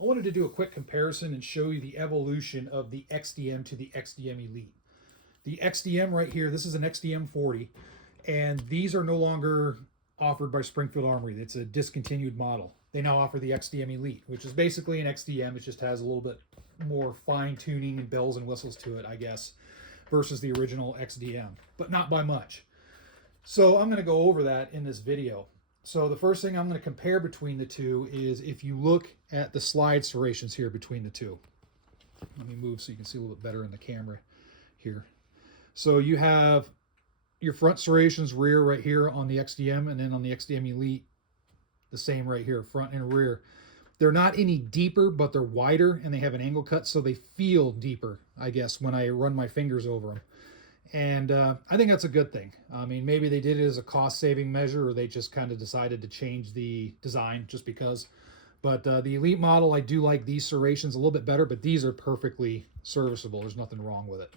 I wanted to do a quick comparison and show you the evolution of the XDM to the XDM Elite. The XDM right here, this is an XDM 40, and these are no longer offered by Springfield Armory. It's a discontinued model. They now offer the XDM Elite, which is basically an XDM. It just has a little bit more fine tuning and bells and whistles to it, I guess, versus the original XDM, but not by much. So I'm going to go over that in this video. So the first thing I'm going to compare between the two is if you look at the slide serrations here between the two. Let me move so you can see a little bit better in the camera here. So you have your front serrations rear right here on the XDM, and then on the XDM Elite, the same right here, front and rear. They're not any deeper, but they're wider, and they have an angle cut, so they feel deeper, I guess, when I run my fingers over them. And I think that's a good thing. I mean, maybe they did it as a cost-saving measure, or they just kind of decided to change the design just because. But the Elite model, I do like these serrations a little bit better, but these are perfectly serviceable. There's nothing wrong with it.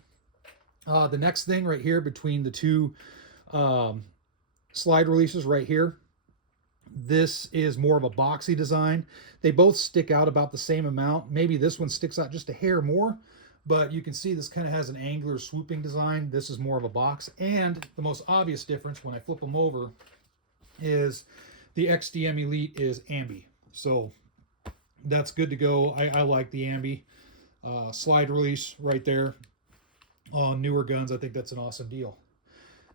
The next thing right here between the two slide releases right here, this is more of a boxy design. They both stick out about the same amount. Maybe this one sticks out just a hair more, but you can see this kind of has an angular swooping design. This is more of a box. And the most obvious difference when I flip them over is the XDM Elite is ambi. So that's good to go. I like the ambi slide release right there on newer guns. I think that's an awesome deal.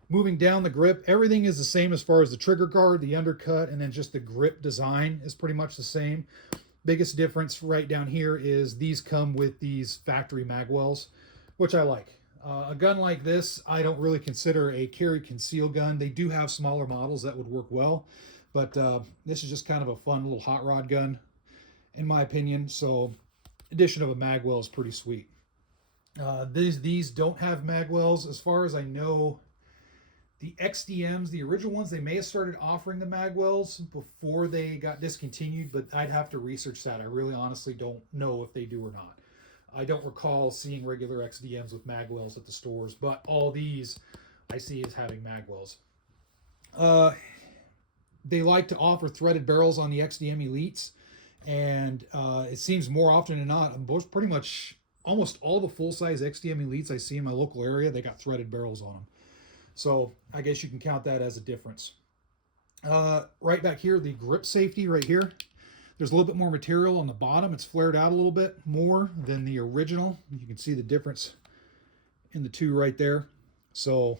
Moving down the grip, everything is the same as far as the trigger guard, the undercut, and then just the grip design is pretty much the same. Biggest difference right down here is these come with these factory magwells, which I like. A gun like this, I don't really consider a carry conceal gun. They do have smaller models that would work well, but this is just kind of a fun little hot rod gun, in my opinion. So, addition of a magwell is pretty sweet. These don't have magwells, as far as I know. The XDMs, the original ones, they may have started offering the magwells before they got discontinued, but I'd have to research that. I really honestly don't know if they do or not. I don't recall seeing regular XDMs with magwells at the stores, but all these I see as having magwells. They like to offer threaded barrels on the XDM Elites, and it seems more often than not, pretty much almost all the full-size XDM Elites I see in my local area, they got threaded barrels on them. So I guess you can count that as a difference. Right back here, the grip safety right here. There's a little bit more material on the bottom. It's flared out a little bit more than the original. You can see the difference in the two right there. So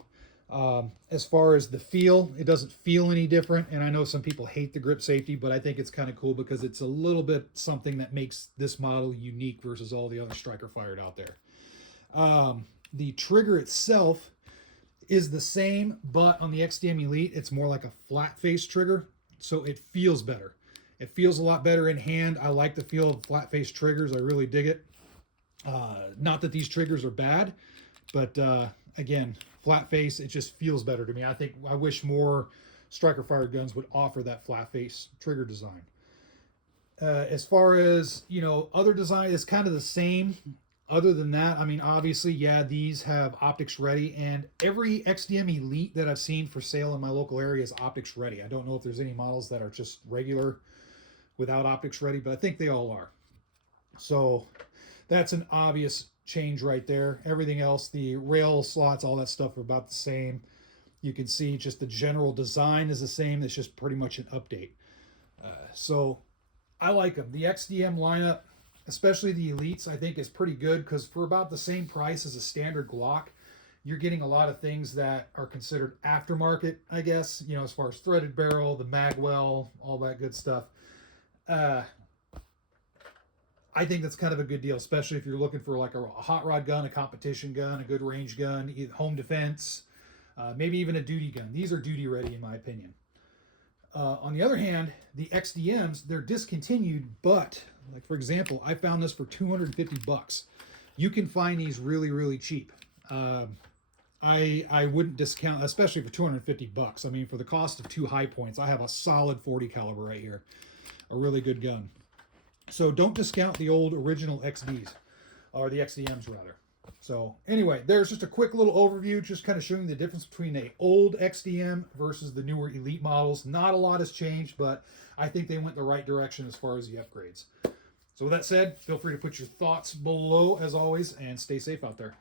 as far as the feel, it doesn't feel any different. And I know some people hate the grip safety, but I think it's kind of cool because it's a little bit something that makes this model unique versus all the other striker fired out there. The trigger itself is the same, but on the XDM Elite, it's more like a flat face trigger, so it feels better. It feels a lot better in hand. I like the feel of flat face triggers. I really dig it. Not that these triggers are bad, but again, flat face, it just feels better to me. I wish more striker fired guns would offer that flat face trigger design. As far as, other design, it's kind of the same. Other than that, I mean, obviously, yeah, these have optics ready, and every XDM Elite that I've seen for sale in my local area is optics ready. I don't know if there's any models that are just regular without optics ready, but I think they all are. So that's an obvious change right there. Everything else, the rail slots, all that stuff are about the same. You can see just the general design is the same. It's just pretty much an update. So I like them. The XDM lineup, especially the Elites, I think is pretty good because for about the same price as a standard Glock, you're getting a lot of things that are considered aftermarket, I guess, as far as threaded barrel, the magwell, all that good stuff. I think that's kind of a good deal, especially if you're looking for like a hot rod gun, a competition gun, a good range gun, home defense, maybe even a duty gun. These are duty ready in my opinion. On the other hand, the XDMs, they're discontinued, but like for example, I found this for $250. You can find these really, really cheap. I wouldn't discount, especially for $250. I mean, for the cost of two high points, I have a solid 40 caliber right here, a really good gun. So don't discount the old original XDs, or the XDMs rather. So anyway, there's just a quick little overview, just kind of showing the difference between the old XDM versus the newer Elite models. Not a lot has changed, but I think they went the right direction as far as the upgrades. So with that said, feel free to put your thoughts below as always, and stay safe out there.